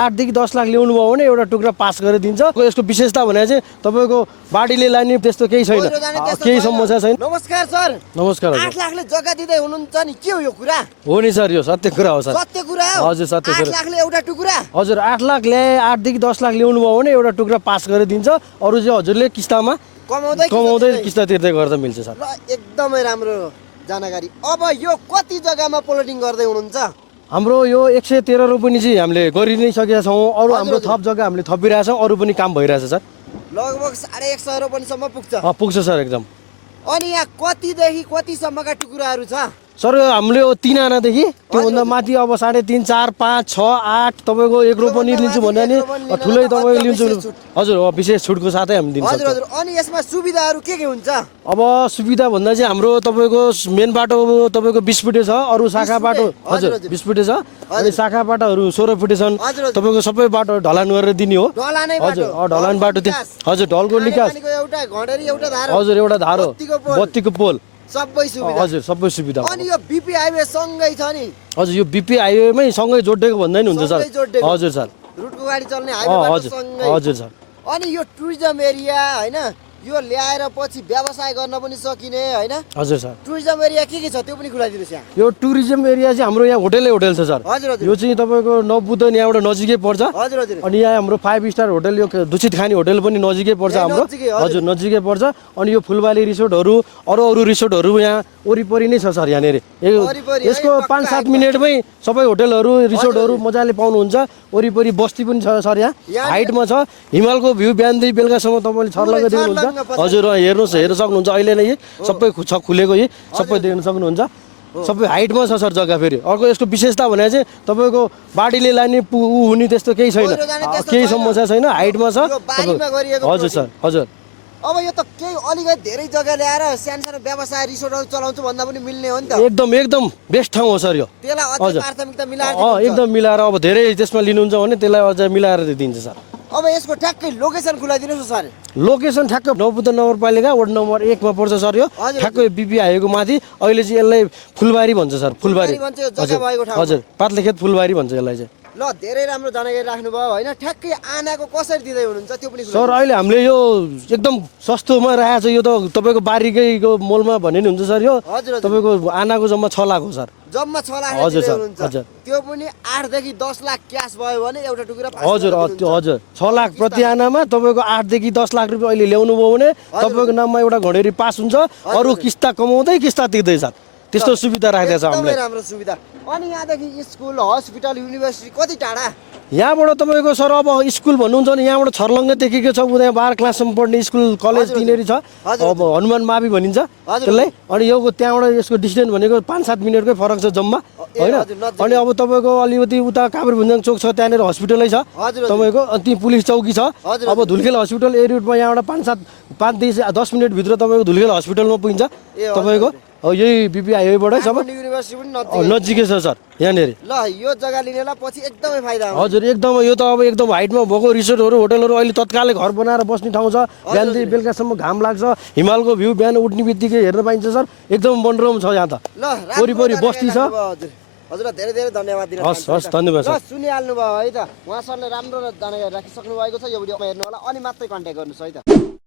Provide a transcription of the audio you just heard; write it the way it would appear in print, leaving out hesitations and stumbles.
8 देखि 10 लाख ल्याउनु भयो भने एउटा टुक्रा पास गरिदिन्छ। यसको विशेषता भने चाहिँ तपाईको बाढीले लाने त्यस्तो केही छैन, केही समस्या छैन। नमस्कार सर। नमस्कार। 8 लाखले जग्गा दिँदै हुनुहुन्छ नि, के हो यो कुरा? हो नि सर, यो सत्य कुरा हो सर। सत्य कुरा हो? हजुर सत्य कुरा। 8 लाखले एउटा टुक्रा? हजुर 8 लाख ल्याए, 8 देखि 10 लाख ल्याउनु भयो भने एउटा टुक्रा पास गरिदिन्छ। अरु चाहिँ हजुरले किस्तामा कमाउँदै किस्ता तिर्दै गर्दा मिल्छ सर। ल एकदमै राम्रो जानकारी। अब यो कति जग्गामा प्लटिङ गर्दै हुनुहुन्छ? हाम्रो यो 113 रोपनी चाहिँ हामीले गरि नै सकेका छौँ। अरू हाम्रो थप जग्गा हामीले थपिरहेका छौँ, अरू पनि काम भइरहेछ सर। लगभग 150 रोपनीसम्म पुग्छ। पुग्छ सर एकदम। अनि यहाँ कतिदेखि कतिसम्मका टुक्राहरू छ? सर हामीले 3 आनादेखि त्योभन्दा माथि अब 3.5, 4, 5, 6, 8 तपाईँको 1 रोपनी लिन्छु भने नि ठुलै तपाईँको लिन्छु। हजुर विशेष छुटको साथै हामी दिन्छौँ। हजुर हजुर। अनि यसमा सुविधाहरू के हुन्छ? अब सुविधा भन्दा चाहिँ हाम्रो तपाईँको मेन बाटो तपाईँको 20 फुटे छ, अरू शाखा बाटो हजुर 20 फुटे छ, अनि शाखा बाटोहरू 16 फुटे छन्। तपाईँको सबै बाटो ढलान गरेर दिने हो। हजुर ढलान बाटो त्यो हजुर ढलको निकास एउटा घडेरी एउटा धारो। हजुर एउटा धारो बत्तीको पोल सबै सुविधा। हजुर सबै सुविधा। अनि यो बीपी हाइवे सँगै छ नि? हजुर यो बीपी हाइवेमै सँगै जोडेको भन्दा नि हुन्छ सर। हजुर सर। रुटको गाडी चल्ने हाइवे सँगै। हजुर सर। अनि यो टुरिज्म एरिया हैन, यो ल्याएर पछि व्यवसाय गर्न पनि सकिने हैन? हजुर सर। टुरिज्म एरिया के छ त्यो पनि खुलाइदिनुस् यहाँ। यो टुरिज्म एरिया चाहिँ हाम्रो यहाँ होटल छ सर। हजुर हजुर। यो चाहिँ तपाईँको नवबुद्धन यहाँबाट नजिकै पर्छ। हजुर हजुर। अनि यहाँ हाम्रो 5 स्टार होटल, यो दुचित खानी होटल पनि नजिकै पर्छ हाम्रो। हजुर नजिकै पर्छ। अनि यो फुलबाली रिसोर्टहरू अरू रिसोर्टहरू यहाँ वरिपरि नै छ सर। यहाँनिर यसको 5-7 मिनटमै सबै होटलहरू रिसोर्टहरू मजाले पाउनुहुन्छ। वरिपरि बस्ती पनि छ सर। यहाँ हाइटमा छ, हिमालको भ्यू बिहानदेखि बेलुकासम्म तपाईँले छर्लङ्ग देख्नुहुन्छ। हजुर हेर्नुहोस्, हेर्न सक्नुहुन्छ। अहिले नै सबै छ खुलेको, यही सबै देख्न सक्नुहुन्छ। सबै हाइटमा छ सर जग्गा। फेरि अर्को यसको विशेषता भने चाहिँ तपाईँको बाढीले लाने हुने त्यस्तो केही छैन, केही समस्या छैन, हाइटमा छ। हजुर सर। हजुर। अब यो त केही अलिकति धेरै जग्गा ल्याएर सानो व्यवसाय रिसोर्टहरू चलाउँछु भन्दा पनि मिल्ने हो नि त। एकदम बेस्ट ठाउँ हो सर यो। त्यसलाई अझ प्राथमिकता मिलाएर एकदम मिलाएर अब धेरै त्यसमा लिनुहुन्छ भने त्यसलाई अझ मिलाएर दिन्छ सर। अब यसको ठ्याक्कै लोकेसन खुलाइदिनुहोस् सर। लोकेसन ठ्याक्क नवबुद्ध नगरपालिका वार्ड नम्बर 1 मा पर्छ सर। यो ठ्याक्कै बीपी हाइवेको माथि। अहिले चाहिँ यसलाई फुलबारी भन्छ सर। फुलबारी हजुर पातलेखेत फुलबारी भन्छ यसलाई चाहिँ। ल धेरै राम्रो जानकारी राख्नुभयो हैन। ठ्याक्कै आनाको कसरी दिँदै हुनुहुन्छ त्यो पनि सर? अहिले हामीले यो एकदम सस्तोमा राखेको छ। यो त तपाईँको बारीकैको मोलमा भन्ने नि हुन्छ सर। यो तपाईँको आनाको जम्मा 6 लाख हो सर। जम्मा 6 लाख हजुर सर। हजुर। त्यो पनि 8 देखि 10 लाख क्यास भयो भने एउटा टुक्रा पास। हजुर हजुर 6 लाख प्रति आनामा तपाईँको 8 देखि 10 लाख रुपियाँ अहिले ल्याउनु भयो भने तपाईँको नाममा एउटा घडेरी पास हुन्छ। अरू किस्ता कमाउँदै किस्ता तिर्दै छ। त्यस्तो सुविधा राखेको छ हामीले। राम्रो सुविधा। अनि यहाँदेखि स्कुल हस्पिटल युनिभर्सिटी कति टाढा? यहाँबाट तपाईँको सर अब स्कुल भन्नुहुन्छ भने यहाँबाट छर्लङ्ग देखेको छ। उता 12 क्लाससम्म पढ्ने स्कुल कलेज तिनीहरू छ। अब हनुमान मावि भनिन्छ त्यसलाई। अनि यो त्यहाँबाट यसको डिस्टेन्स भनेको 5-7 मिनटकै फरक छ जम्मा होइन। अनि अब तपाईँको अलिकति उता काभ्रेभुञ्जाङ चोक छ, त्यहाँनिर हस्पिटलै छ तपाईँको। अनि ती पुलिस चौकी छ। अब धुलखेल हस्पिटल एरियामा यहाँबाट 5-10 मिनटभित्र तपाईँको धुलखेल हस्पिटलमा पुगिन्छ तपाईँको। यही बीपी हाइवेबाटै सब नजिकै छ सर यहाँनिर। ल यो जग्गा लिनेलाई पछि एकदमै फाइदा हुन्छ। हजुर एकदम। यो त अब एकदम हाइटमा भएको रिसोर्टहरू होटलहरू अहिले तत्कालै घर बनाएर बस्ने ठाउँ छ। बिहानदेखि बेलुकासम्म घाम लाग्छ, हिमालको भ्यू बिहान उठ्ने बित्तिकै हेर्न पाइन्छ सर। एकदम मनोरम छ यहाँ त। ल वरिपरि बस्ती छ। हजुरलाई धेरै धेरै धन्यवाद दिन हस् हस् धन्यवाद सर। सुनिहाल्नु भयो है त। उहाँ सरले राम्रो जानकारी राखिसक्नु भएको छ। यो भिडियोमा हेर्नु होला अनि मात्रै कन्ट्याक्ट गर्नुहोस् है त।